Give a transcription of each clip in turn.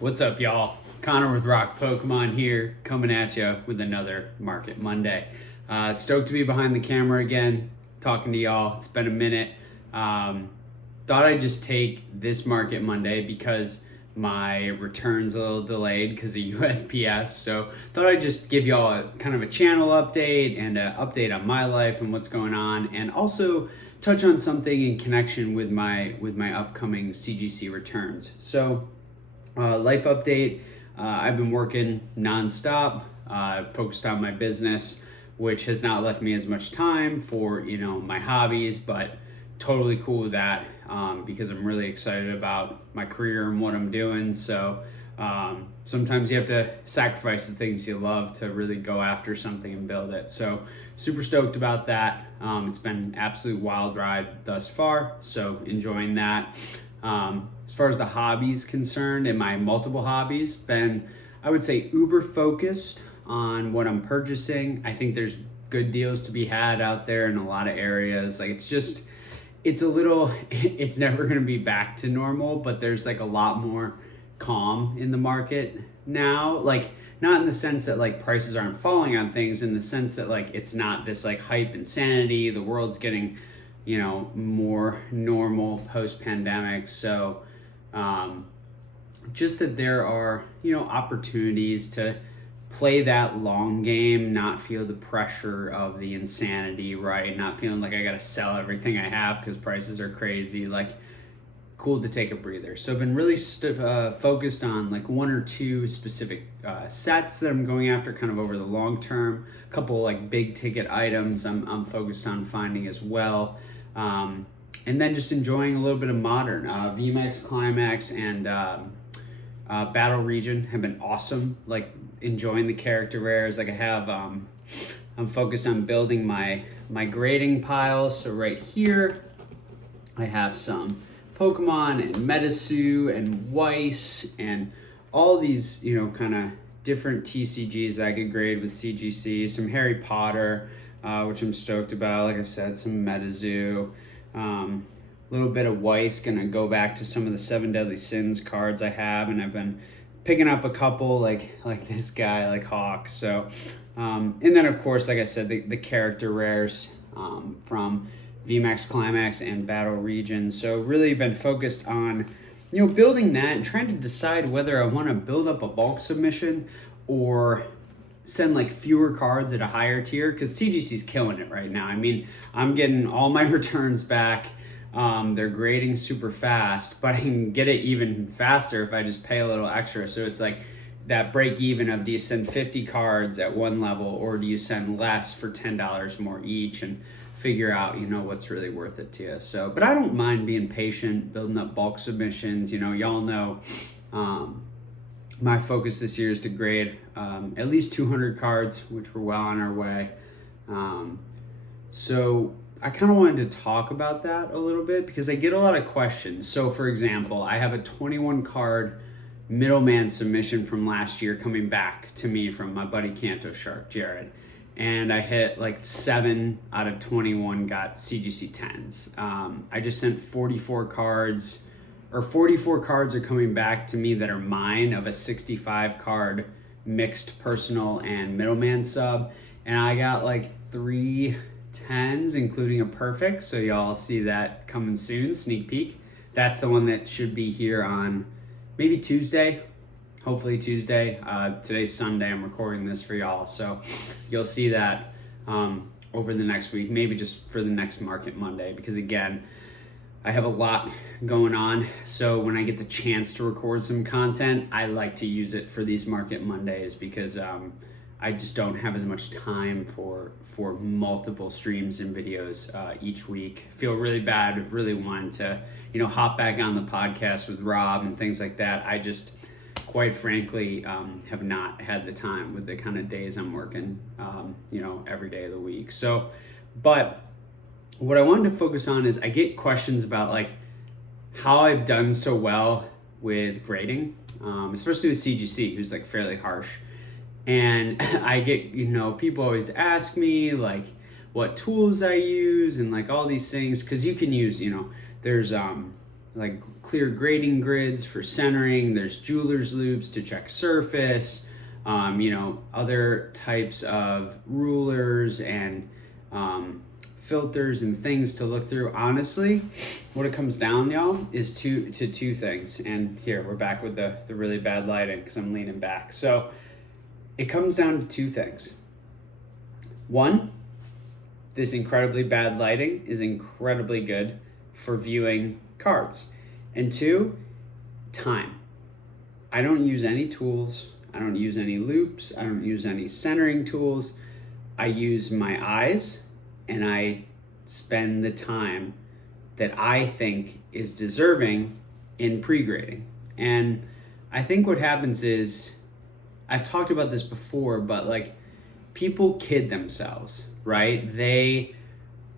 What's up, y'all? Connor with RocPokemon here, coming at you with another Market Monday. Stoked to be behind the camera again, talking to y'all. It's been a minute. Thought I'd just take this Market Monday because my return's a little delayed because of USPS. So thought I'd just give y'all a kind of a channel update and an update on my life and what's going on, and also touch on something in connection with my upcoming CGC returns. So. Life update, I've been working nonstop, focused on my business, which has not left me as much time for, my hobbies, but totally cool with that because I'm really excited about my career and what I'm doing. So sometimes you have to sacrifice the things you love to really go after something and build it. So super stoked about that. It's been an absolute wild ride thus far, so enjoying that. As far as the hobbies concerned, and my multiple hobbies, been, I would say, uber focused on what I'm purchasing. I think there's good deals to be had out there in a lot of areas. Like it's never going to be back to normal, but there's like a lot more calm in the market now. Like, not in the sense that like prices aren't falling on things, in the sense that like it's not this like hype insanity. The world's getting more normal post-pandemic. So just that there are, opportunities to play that long game, not feel the pressure of the insanity, right? Not feeling like I got to sell everything I have because prices are crazy. Like, cool to take a breather. So I've been really focused on like one or two specific sets that I'm going after kind of over the long term. A couple like big ticket items I'm focused on finding as well. And then just enjoying a little bit of modern. VMAX, Climax, and Battle Region have been awesome. Like, enjoying the character rares. Like, I'm focused on building my grading pile. So right here, I have some Pokemon and Metasu and Weiss and all these, kind of different TCGs that I could grade with CGC. Some Harry Potter, which I'm stoked about. Like I said, some Metazu. A little bit of Weiss, gonna go back to some of the 7 Deadly Sins cards I have, and I've been picking up a couple like this guy, like Hawk. So, and then of course, like I said, the character rares from VMAX, Climax, and Battle Region. So really been focused on, building that and trying to decide whether I want to build up a bulk submission or send like fewer cards at a higher tier, because CGC's killing it right now. I mean, I'm getting all my returns back. They're grading super fast, but I can get it even faster if I just pay a little extra. So it's like that break even of, do you send 50 cards at one level, or do you send less for $10 more each, and figure out, what's really worth it to you. So, but I don't mind being patient, building up bulk submissions. Y'all know, my focus this year is to grade at least 200 cards, which we're well on our way. So I kind of wanted to talk about that a little bit because I get a lot of questions. So for example, I have a 21 card middleman submission from last year coming back to me from my buddy Canto Shark, Jared. And I hit like 7 out of 21 got CGC 10s. I just sent 44 cards, or 44 cards are coming back to me that are mine, of a 65 card mixed personal and middleman sub. And I got like 3 10s, including a perfect. So y'all see that coming soon, sneak peek. That's the one that should be here on maybe Tuesday. Hopefully Tuesday. Today's Sunday. I'm recording this for y'all. So you'll see that over the next week, maybe just for the next Market Monday, because again, I have a lot going on. So when I get the chance to record some content, I like to use it for these Market Mondays, because I just don't have as much time for multiple streams and videos each week. Feel really bad. Really want to, hop back on the podcast with Rob and things like that. I just, quite frankly, have not had the time with the kind of days I'm working, every day of the week. So, but what I wanted to focus on is I get questions about like how I've done so well with grading, especially with CGC, who's like fairly harsh. And I get, people always ask me like what tools I use and like all these things, because you can use, there's like clear grading grids for centering. There's jeweler's loops to check surface. Other types of rulers and filters and things to look through. Honestly, what it comes down, y'all, is two things. And here, we're back with the really bad lighting because I'm leaning back. So it comes down to two things. One, this incredibly bad lighting is incredibly good for viewing cards. And two, time. I don't use any tools. I don't use any loops. I don't use any centering tools. I use my eyes, and I spend the time that I think is deserving in pre-grading. And I think what happens is, I've talked about this before, but like, people kid themselves, right? They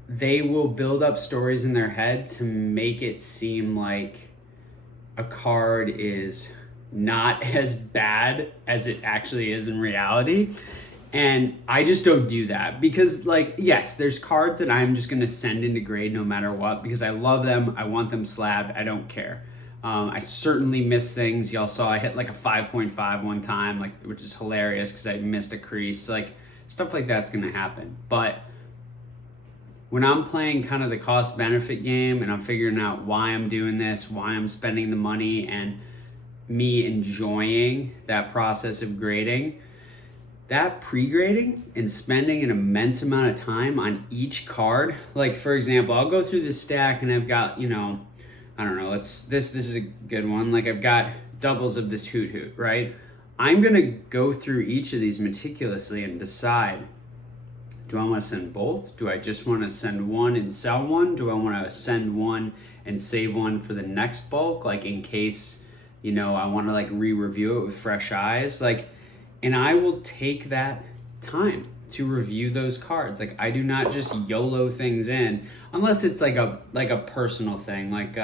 will build up stories in their head to make it seem like a card is not as bad as it actually is in reality. And I just don't do that because, like, yes, there's cards that I'm just going to send into grade no matter what because I love them. I want them slabbed. I don't care. I certainly miss things. Y'all saw I hit like a 5.5 one time, like, which is hilarious because I missed a crease. Like, stuff like that's going to happen. But when I'm playing kind of the cost benefit game and I'm figuring out why I'm doing this, why I'm spending the money, and me enjoying that process of grading, that pre-grading and spending an immense amount of time on each card. Like, for example, I'll go through this stack and I've got, I don't know, this is a good one. Like, I've got doubles of this Hoot Hoot, right? I'm gonna go through each of these meticulously and decide, do I want to send both? Do I just want to send one and sell one? Do I want to send one and save one for the next bulk? Like, in case, I want to like re-review it with fresh eyes. Like, and I will take that time to review those cards. Like, I do not just YOLO things in unless it's like a personal thing. Like,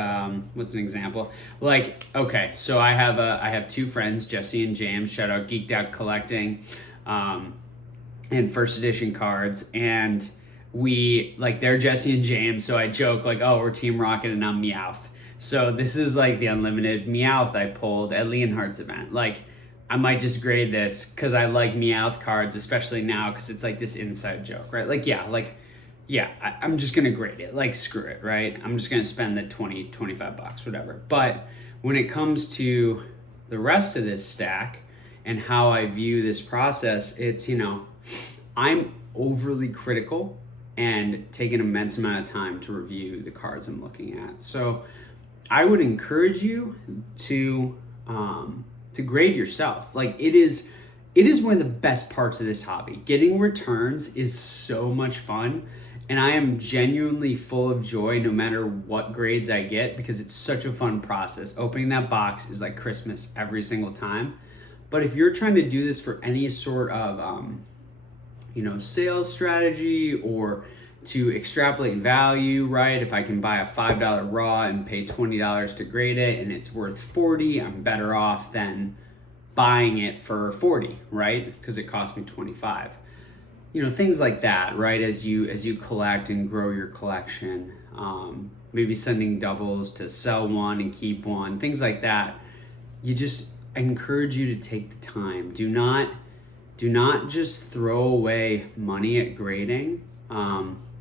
what's an example? Like, okay, so I have two friends, Jesse and James, shout out Geeked Out Collecting, and first edition cards, and we, like, they're Jesse and James, so I joke like, oh, we're Team Rocket and I'm Meowth. So this is like the unlimited Meowth I pulled at Leonhardt's event. Like, I might just grade this because I like Meowth cards, especially now because it's like this inside joke, right? Like, I'm just gonna grade it. Like, screw it, right? I'm just gonna spend the 20, 25 bucks, whatever. But when it comes to the rest of this stack and how I view this process, it's, I'm overly critical and take an immense amount of time to review the cards I'm looking at. So I would encourage you to grade yourself. Like, it is one of the best parts of this hobby. Getting returns is so much fun, and I am genuinely full of joy no matter what grades I get because it's such a fun process. Opening that box is like Christmas every single time. But if you're trying to do this for any sort of sales strategy or to extrapolate value, right? If I can buy a $5 raw and pay $20 to grade it and it's worth $40, I'm better off than buying it for $40, right? Because it cost me $25. Things like that, right? As you collect and grow your collection, maybe sending doubles to sell one and keep one, things like that. I encourage you to take the time. Do not just throw away money at grading.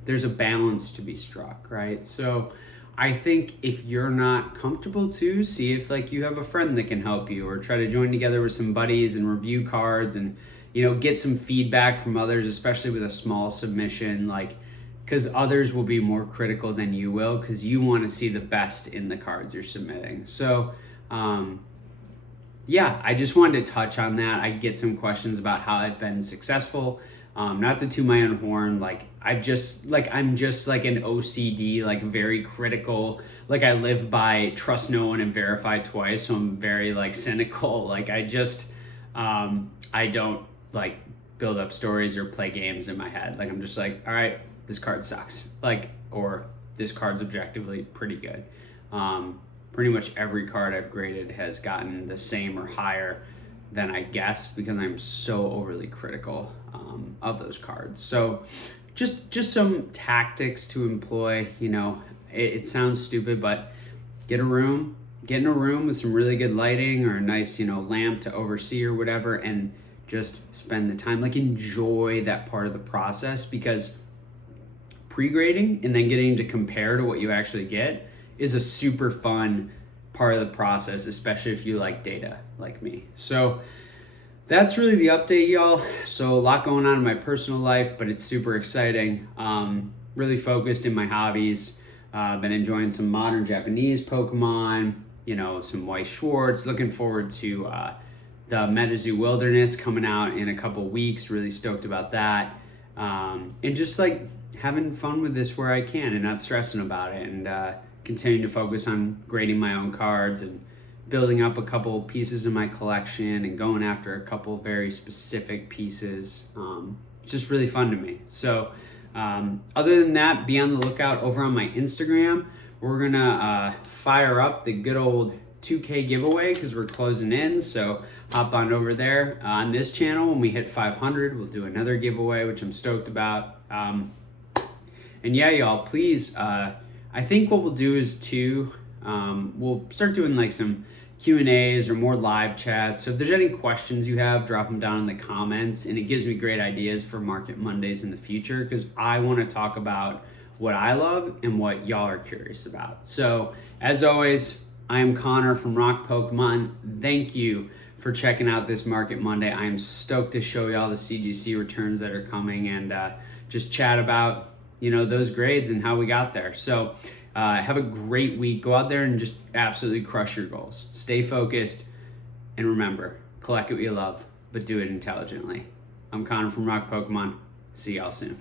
There's a balance to be struck, right? So I think if you're not comfortable to, see if like you have a friend that can help you, or try to join together with some buddies and review cards and, get some feedback from others, especially with a small submission, like, because others will be more critical than you will because you want to see the best in the cards you're submitting. So, I just wanted to touch on that. I get some questions about how I've been successful. Not to toot my own horn, like, I'm just like an OCD, like, very critical. Like, I live by trust no one and verify twice, so I'm very like cynical. Like, I don't like build up stories or play games in my head. Like, I'm just like, all right, this card sucks. Like, or this card's objectively pretty good. Pretty much every card I've graded has gotten the same or higher than I guessed because I'm so overly critical of those cards. So just some tactics to employ. It sounds stupid, but get in a room with some really good lighting or a nice, lamp to oversee or whatever, and just spend the time. Like, enjoy that part of the process, because pre-grading and then getting to compare to what you actually get is a super fun part of the process, especially if you like data like me. So that's really the update, y'all. So a lot going on in my personal life, but it's super exciting. Really focused in my hobbies. Been enjoying some modern Japanese Pokemon, some White Schwartz. Looking forward to the Metazoo Wilderness coming out in a couple weeks. Really stoked about that. And just like having fun with this where I can and not stressing about it, and continuing to focus on grading my own cards and building up a couple pieces in my collection and going after a couple very specific pieces. It's just really fun to me. So other than that, be on the lookout over on my Instagram. We're gonna fire up the good old 2K giveaway because we're closing in. So hop on over there. On this channel, when we hit 500, we'll do another giveaway, which I'm stoked about. And yeah, y'all, please, I think what we'll do is we'll start doing like some Q&As or more live chats. So if there's any questions you have, drop them down in the comments, and it gives me great ideas for Market Mondays in the future, because I want to talk about what I love and what y'all are curious about. So as always, I am Connor from RocPokemon. Thank you for checking out this Market Monday. I am stoked to show y'all the CGC returns that are coming, and just chat about those grades and how we got there. So have a great week. Go out there and just absolutely crush your goals. Stay focused, and remember, collect what you love, but do it intelligently. I'm Connor from RocPokemon. See y'all soon.